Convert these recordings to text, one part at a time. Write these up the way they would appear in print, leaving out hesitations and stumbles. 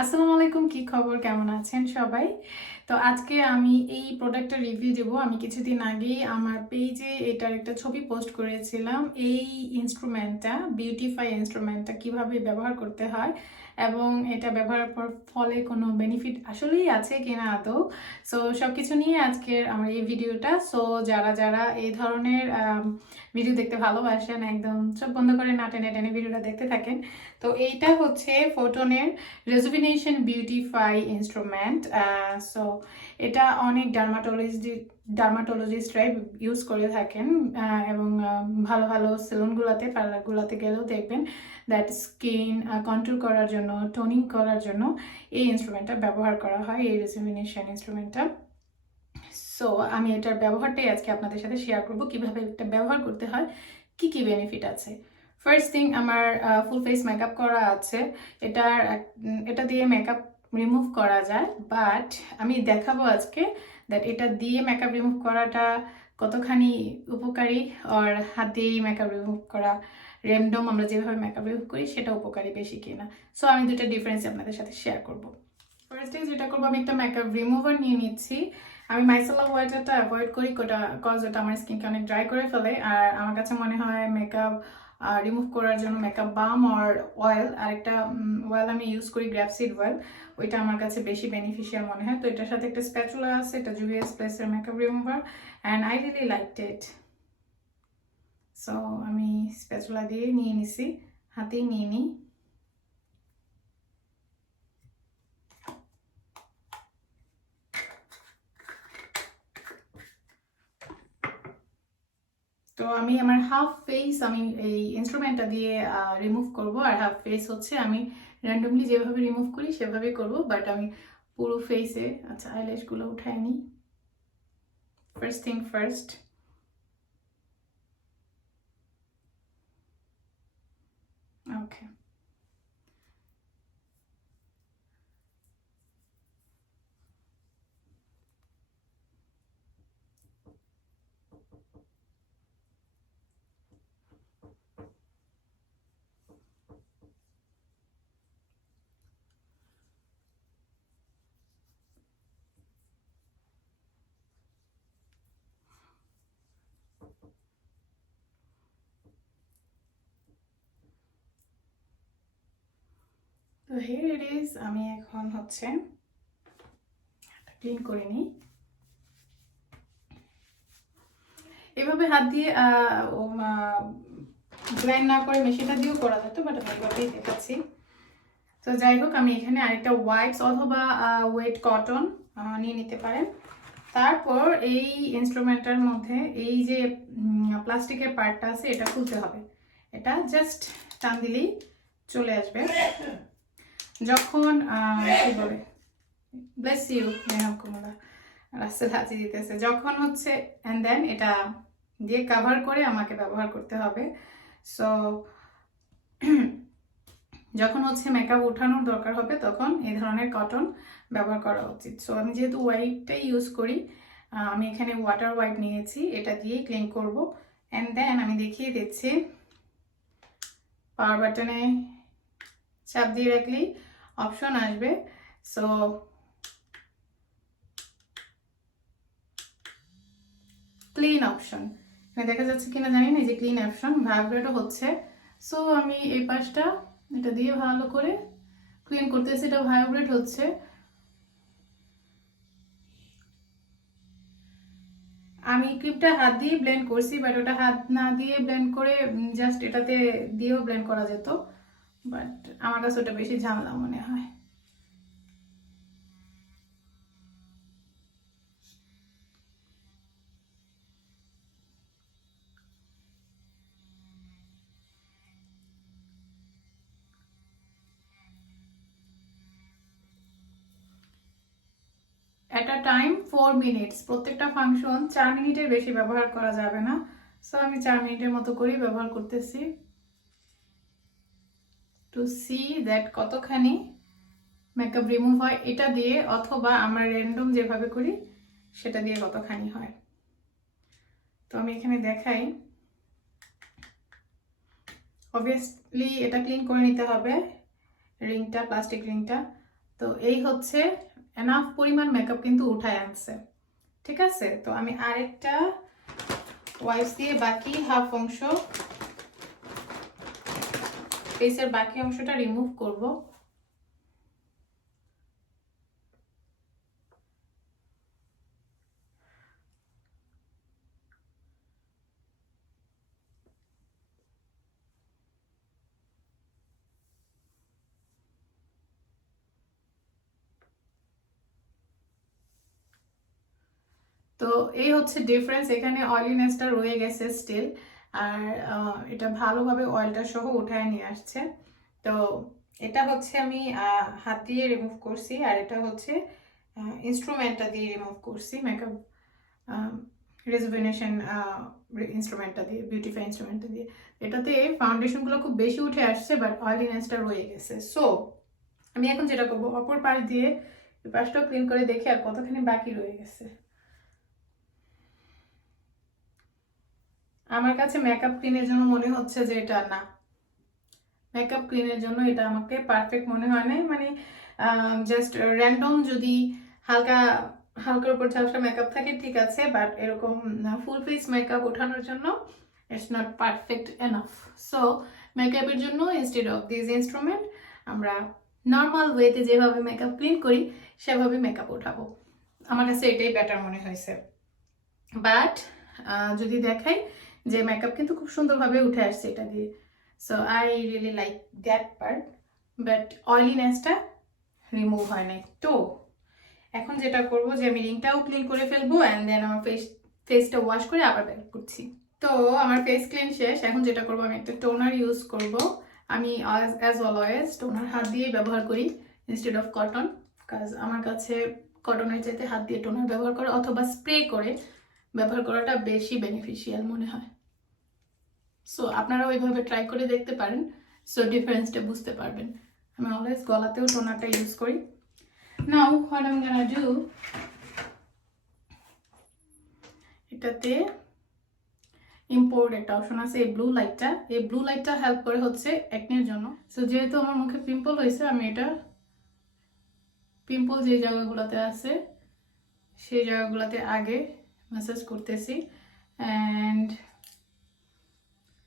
আসসালামু আলাইকুম, কি খবর, কেমন আছেন সবাই? তো আজকে আমি এই প্রোডাক্টটা রিভিউ দেব। আমি কিছুদিন আগেই আমার পেজে এটার একটা ছবি পোস্ট করেছিলাম। এই ইনস্ট্রুমেন্টটা, বিউটিফাই ইনস্ট্রুমেন্টটা কিভাবে ব্যবহার করতে হয় এবং এটা ব্যবহারের পর ফলে কোনো বেনিফিট আসলেই আছে কিনা আদৌ। সো সব কিছু নিয়ে আজকের আমার এই ভিডিওটা। সো যারা যারা এই ধরনের ভিডিও দেখতে ভালোবাসেন, একদম চোখ বন্ধ করে না টেনে টেনে ভিডিওটা দেখতে থাকেন। তো এইটা হচ্ছে ফোটনের Rejuvenation beautify instrument. So এটা অনেক ডার্মাটোলজিস্টরাই ইউজ করে থাকেন এবং ভালো ভালো সেলুনগুলোতে, পার্লারগুলোতে গেলেও দেখবেন দ্যাট স্কিন কন্ট্রোল করার জন্য, টোনিং করার জন্য এই ইনস্ট্রুমেন্টটা ব্যবহার করা হয়, এই রেজুভিনেশন ইনস্ট্রুমেন্টটা। সো আমি এটার ব্যবহারটাই আজকে আপনাদের সাথে শেয়ার করব, কিভাবে এটা ব্যবহার করতে হয়, কি কি বেনিফিট আছে। ফার্স্ট থিং, আমার ফুল ফেস মেকআপ করা আছে। এটা দিয়ে মেকআপ রিমুভ করা যায়, বাট আমি দেখাবো আজকে দ্যাট এটা দিয়ে মেকআপ রিমুভ করাটা কতখানি উপকারী, আর হাত দিয়েই মেকআপ রিমুভ করা, র্যান্ডম আমরা যেভাবে মেকআপ রিমুভ করি সেটা উপকারী বেশি কিনা। সো আমি দুটো ডিফারেন্স আপনাদের সাথে শেয়ার করব। ফার্স্ট থিং যেটা করবো, আমি একটা মেকআপ রিমুভার নিয়ে নিচ্ছি। আমি মাইসেলার ওয়াটারটা অ্যাভয়েড করি, কজ ওটা আমার স্কিনকে অনেক ড্রাই করে ফেলে। আর আমার কাছে মনে হয় মেকআপ রিমুভ করার জন্য মেকআপ বাম আর অয়েল, আর একটা অয়েল আমি ইউজ করি, গ্র্যাপসিড অয়েল, ওইটা আমার কাছে বেশি বেনিফিশিয়াল মনে হয়। তো এটার সাথে একটা স্প্যাচুলা আছে, এটা জুভিয়াস প্লেসের makeup remover, and I really liked it. So আমি স্প্যাচুলা দিয়ে নিয়ে নিছি, হাতেই নিয়ে নিই। তো আমি আমার হাফ ফেস আমি এই ইনস্ট্রুমেন্টটা দিয়ে রিমুভ করব, আর হাফ ফেস হচ্ছে আমি র্যান্ডমলি যেভাবে রিমুভ করি সেভাবেই করব, বাট আমি পুরো ফেসে, আচ্ছা আইল্যাশগুলো উঠায় নিই। ফার্স্ট থিং ফার্স্ট, ওকে। তো হিয়ার ইট ইজ। আমি এখন হচ্ছে ক্লিন করে নিই এভাবে হাত দিয়ে। ব্লেন্ড না করে মেশিনটা দিয়েও করা যেত, বাট আমি এভাবেই দেখাচ্ছি। তো যাই হোক, আমি এখানে আরেকটা ওয়াইপস অথবা ওয়েট কটন নিয়ে নিতে পারেন। তারপর এই ইনস্ট্রুমেন্টের মধ্যে এই যে প্লাস্টিকের পার্টটা আছে, এটা খুলতে হবে। এটা জাস্ট টান দিলেই চলে আসবে। যখন কি বলে, ব্লেস ইউ মেহকুমুল্লাহ, রাস্তায় হাঁচি দিতেছে, যখন হচ্ছে অ্যান্ড দেন এটা দিয়ে কাভার করে আমাকে ব্যবহার করতে হবে। সো যখন হচ্ছে মেকআপ উঠানোর দরকার হবে তখন এই ধরনের কটন ব্যবহার করা উচিত। সো আমি যেহেতু হোয়াইটটাই ইউজ করি, আমি এখানে ওয়াটার হোয়াইট নিয়েছি, এটা দিয়েই ক্লিন করব। অ্যান্ড দেন আমি দেখিয়ে দিচ্ছি, পাওয়ার বাটনে চাপ দিয়ে রাখলেই অপশন আসবে। সো ক্লিন অপশন এখানে দেখা যাচ্ছে কিনা জানি না, যে ক্লিন অপশন ভাইব্রেটও হচ্ছে। সো আমি এই পাশটা এটা দিয়ে ভালো করে ক্লিন করতেছি, এটা ভাইব্রেট হচ্ছে। আমি ক্রিমটা হাত দিয়ে ব্লেন্ড করছি, বাট ওটা হাত না দিয়ে ব্লেন্ড করে জাস্ট এটাতে দিয়েও ব্লেন্ড করা যেত, বাট আমার কাছে ওটা বেশি ঝামেলা মনে হয়। অ্যাট আ টাইম 4 মিনিটস, প্রত্যেকটা ফাংশন 4 মিনিটের বেশি ব্যবহার করা যাবে না। সো আমি 4 মিনিটের মতো করেই ব্যবহার করতেছি, টু সি দ্যাট কতখানি মেকআপ রিমুভ হয় এটা দিয়ে, অথবা আমরা র্যান্ডম যেভাবে করি সেটা দিয়ে কতখানি হয়। তো আমি এখানে দেখাই, অবভিয়াসলি এটা ক্লিন করে নিতে হবে রিংটা, প্লাস্টিক রিংটা। তো এই হচ্ছে এনাফ পরিমাণ মেকআপ কিন্তু উঠায় আনছে, ঠিক আছে। তো আমি আরেকটা ওয়াইপস দিয়ে বাকি হাফ অংশ, ফেসের বাকি অংশটা রিমুভ করব। তো এই হচ্ছে ডিফারেন্স, এখানে অয়েলিনেসটা রয়ে গেছে স্টিল, আর এটা ভালোভাবে অয়েলটা সহ উঠায় নিয়ে আসছে। তো এটা হচ্ছে আমি হাত দিয়ে রিমুভ করছি, আর এটা হচ্ছে ইনস্ট্রুমেন্টটা দিয়ে রিমুভ করছি, মেকআপ রেজুভেনেশন ইনস্ট্রুমেন্টটা দিয়ে, বিউটিফাই ইনস্ট্রুমেন্টটা দিয়ে। এটাতে ফাউন্ডেশনগুলো খুব বেশি উঠে আসছে, বাট অয়েলিনেসটা রয়ে গেছে। সো আমি এখন যেটা করবো, অপর পাশ দিয়ে এই পাশটাও ক্লিন করে দেখি আর কতখানি বাকি রয়ে গেছে। আমার কাছে মেকআপ ক্লিনের জন্য মনে হচ্ছে যে এটা না, মেকআপ ক্লিনের জন্য এটা আমাকে পারফেক্ট মনে হয় না। মানে জাস্ট র্যান্ডম যদি হালকা হালকার উপর ঝাপসা মেকআপ থাকে ঠিক আছে, বাট এরকম ফুল ফেস মেকআপ ওঠানোর জন্য it's not perfect enough. So মেকআপের জন্য ইনস্টেড অফ দিস ইনস্ট্রুমেন্ট আমরা নর্মাল ওয়েতে যেভাবে মেকআপ ক্লিন করি সেভাবে মেকআপ ওঠাবো। আমার কাছে এটাই বেটার মনে হয়েছে। বাট যদি দেখাই যে মেকআপ কিন্তু খুব সুন্দরভাবে উঠে আসছে এটা দিয়ে, so I really like that part, but অয়েলিনেসটা রিমুভ হয় নাই। তো এখন যেটা করবো যে আমি রিংটাও ক্লিন করে ফেলবো, অ্যান্ড দেন আমার ফেসটা ওয়াশ করে আবার ব্যাক করছি। তো আমার ফেস ক্লিন শেষ, এখন যেটা করবো আমি একটা টোনার ইউজ করব। আমি অ্যাজ অলওয়েজ টোনার হাত দিয়ে ব্যবহার করি ইনস্টেড অফ কটন, কাজ আমার কাছে কটনের চাইতে হাত দিয়ে টোনার ব্যবহার করা অথবা স্প্রে করে ব্যবহার করাটা বেশি বেনিফিশিয়াল মনে হয়। সো আপনারা ওইভাবে ট্রাই করে দেখতে পারেন, সো ডিফারেন্সটা বুঝতে পারবেন। আমি অলওয়েজ গলাতেও টোনারটা ইউজ করি। Now what I am gonna do, এটাতে ইম্পোর্ট একটা অপশন আছে, এই ব্লু লাইটটা হেল্প করে হচ্ছে অ্যাকনের জন্য। সো যেহেতু আমার মুখে পিম্পল হয়েছে, আমি এটা পিম্পল যে জায়গাগুলোতে আছে সেই জায়গাগুলোতে আগে ম্যাসাজ করতেছি, অ্যান্ড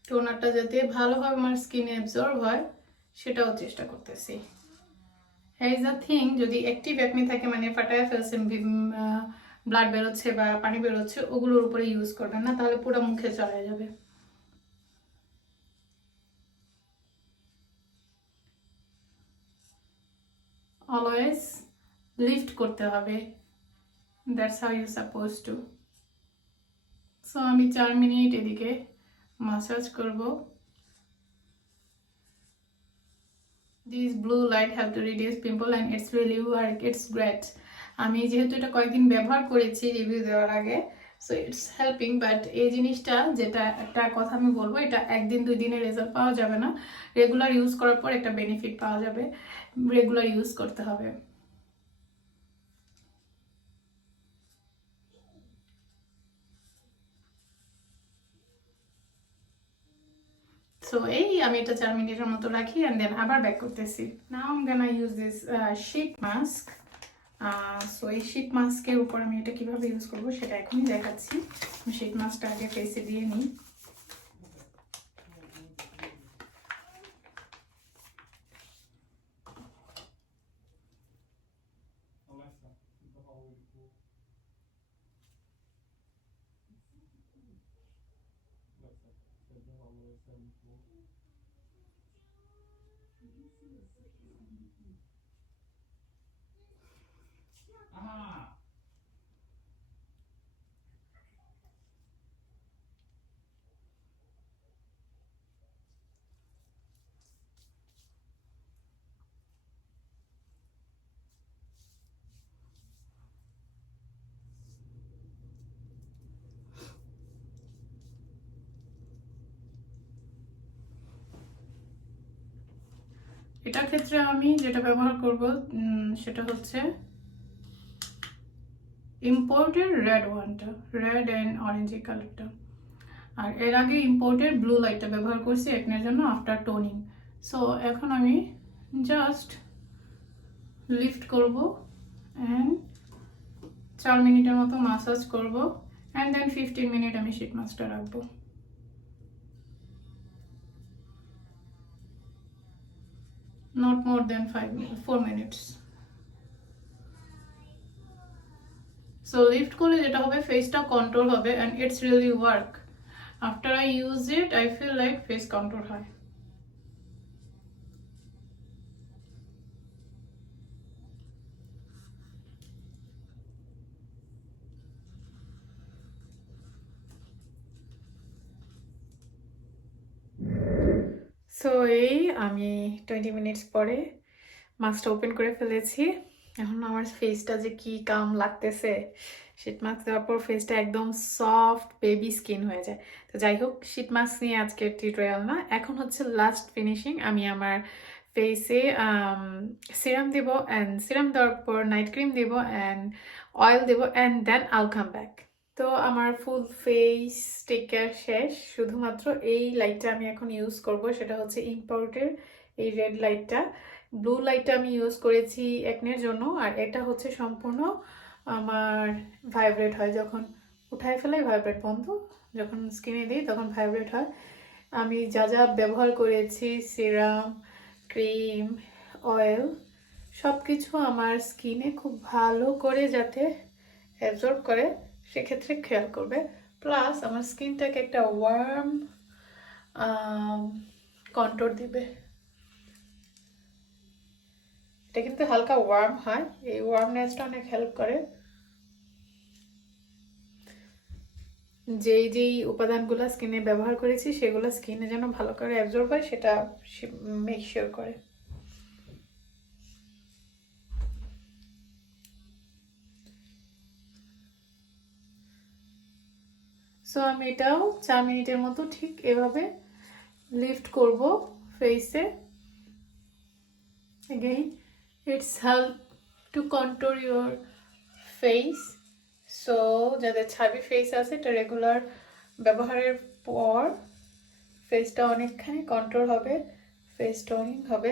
টোনারটা যাতে ভালোভাবে আমার স্কিনে অ্যাবজর্ব হয় সেটাও চেষ্টা করতেছি। হ্যাঁ ইজ আ থিং, যদি অ্যাক্টিভ অ্যাকনি থাকে মানে ফাটায় ফেলছেন, ব্লাড বেরোচ্ছে বা পানি বেরোচ্ছে, ওগুলোর উপরে ইউজ করবেন না, তাহলে পুরো মুখে চলে যাবে। অলওয়েজ লিফট করতে হবে, that's how you suppose to. So আমি 4 মিনিট এদিকে মাসাজ করব। These blue light help to reduce pimple and it's really work, it's great. আমি যেহেতু এটা কয়েকদিন ব্যবহার করেছি রিভিউ দেওয়ার আগে, সো ইটস হেল্পিং। বাট এই জিনিসটা, যেটা একটা কথা আমি বলবো, এটা একদিন 2 দিনে রেজাল্ট পাওয়া যাবে না, রেগুলার ইউজ করার পর একটা বেনিফিট পাওয়া যাবে, রেগুলার ইউজ করতে হবে। সো এই আমি এটা 4 মিনিটের মতো রাখি, অ্যান্ড দেন আবার ব্যাক করতেছি। Now I am gonna use this sheet mask. So এই শীট মাস্কের উপর আমি এটা কিভাবে ইউজ করবো সেটা এখনই দেখাচ্ছি। শীট মাস্কটা আগে ফেসে দিয়ে নিই। এটার ক্ষেত্রে আমি যেটা ব্যবহার করব সেটা হচ্ছে ইম্পোর্টেড রেড ওয়ানটা, রেড অ্যান্ড অরেঞ্জ কালারটা। আর এর আগে ইম্পোর্টেড ব্লু লাইটটা ব্যবহার করছি একনের জন্য আফটার টোনিং। সো এখন আমি জাস্ট লিফট করব অ্যান্ড 4 মিনিটের মতো মাসাজ করব অ্যান্ড দেন 15 মিনিট আমি শীট মাস্কটা রাখবো। Not more than 4 minutes. So lift করলে যেটা হবে ফেসটা কন্ট্রোল হবে and it's really work. After I use it, I feel like face contour হয়। সো এই আমি 20 মিনিটস পরে মাস্কটা ওপেন করে ফেলেছি। এখন আমার ফেসটা যে কি কাম লাগতেছে, শীট মাস্ক দেওয়ার পর ফেসটা একদম সফট বেবি স্কিন হয়ে যায়। তো যাই হোক, শীট মাস্ক নিয়ে আজকের টিউটোরিয়াল না, এখন হচ্ছে লাস্ট ফিনিশিং। আমি আমার ফেসে সিরাম দেব অ্যান্ড সিরাম দেওয়ার পর নাইট ক্রিম দেব অ্যান্ড অয়েল দেব and then I'll come back. তো আমার ফুল ফেস টেক কেয়ার শেষ, শুধুমাত্র এই লাইটটা আমি এখন ইউজ করব, সেটা হচ্ছে ইম্পোর্টের এই রেড লাইটটা। ব্লু লাইটটা আমি ইউজ করেছি একনের জন্য, আর এটা হচ্ছে সম্পূর্ণ আমার ভাইব্রেট হয়, যখন উঠায় ফেলাই ভাইব্রেট বন্ধ, যখন স্কিনে দিই তখন ভাইব্রেট হয়। আমি যা যা ব্যবহার করেছি, সিরাম, ক্রিম, অয়েল, সব কিছু আমার স্কিনে খুব ভালো করে যাতে অ্যাবজর্ব করে সেক্ষেত্রে খেয়াল করবে। প্লাস আমার স্কিনটাকে একটা ওয়ার্ম কন্ট্রোল দিবে। এটা কিন্তু হালকা ওয়ার্ম হয়, এই ওয়ার্মনেসটা অনেক হেল্প করে। যেই উপাদানগুলো স্কিনে ব্যবহার করেছি সেগুলো স্কিনে যেন ভালো করে অ্যাবজর্ব হয় সেটা মেক শিওর করে। সো আমি এটাও 4 মিনিটের মতো ঠিক এভাবে লিফট করব ফেসে। Again, it's help to contour your face. So যাদের ছাবি ফেস আছে এটা রেগুলার ব্যবহারের পর ফেসটা অনেকখানি কন্ট্রোল হবে, ফেস টোনিং হবে।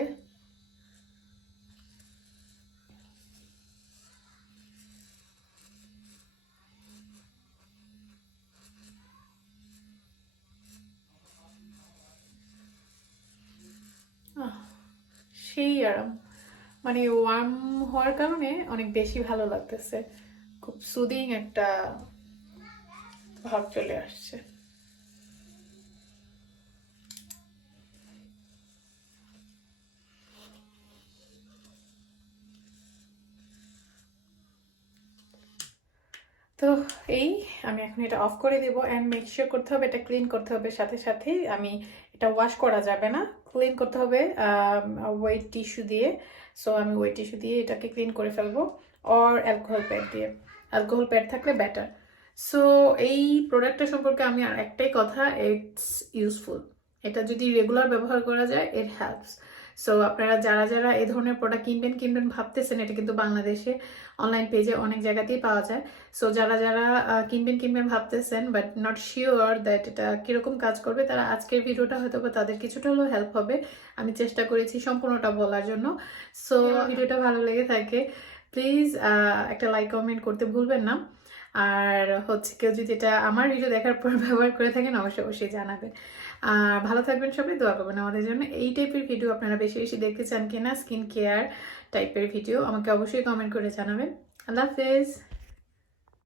সেই আরাম, মানে ওয়ার্ম হওয়ার কারণে অনেক বেশি ভালো লাগতেছে, খুব সুদিং একটা ভাব চলে আসছে। তো এই আমি এখন এটা অফ করে দেবো অ্যান্ড মেক শিওর করতে হবে এটা ক্লিন করতে হবে, সাথে সাথেই আমি এটা ওয়াশ করা যাবে না, ক্লিন করতে হবে ওয়েট টিস্যু দিয়ে। সো আমি ওয়েট টিস্যু দিয়ে এটাকে ক্লিন করে ফেলবো, অর অ্যালকোহল প্যাড দিয়ে, অ্যালকোহল প্যাড থাকলে বেটার। সো এই প্রোডাক্টটা সম্পর্কে আমি আর একটাই কথা, ইটস ইউজফুল। এটা যদি রেগুলার ব্যবহার করা যায় ইট হেল্পস। সো আপনারা যারা যারা এই ধরনের প্রোডাক্ট কিনবেন ভাবতেছেন, এটা কিন্তু বাংলাদেশে অনলাইন পেজে অনেক জায়গাতেই পাওয়া যায়। সো যারা যারা কিনবেন ভাবতেছেন বাট নট শিওর দ্যাট এটা কীরকম কাজ করবে, তারা আজকের ভিডিওটা হয়তো বা তাদের কিছুটা হলেও হেল্প হবে। আমি চেষ্টা করেছি সম্পূর্ণটা বলার জন্য। সো ভিডিওটা ভালো লেগে থাকে প্লিজ একটা লাইক কমেন্ট করতে ভুলবেন না। আর হচ্ছে কেউ যদি এটা আমার ভিডিও দেখার পর ব্যবহার করে থাকেন অবশ্যই জানাবেন। আর ভালো থাকবেন সবাই, দোয়া করবেন আমাদের জন্য। এই টাইপের ভিডিও আপনারা বেশি বেশি দেখতে চান কিনা, স্কিন কেয়ার টাইপের ভিডিও, আমাকে অবশ্যই কমেন্ট করে জানাবেন। আল্লাহ হাফেজ।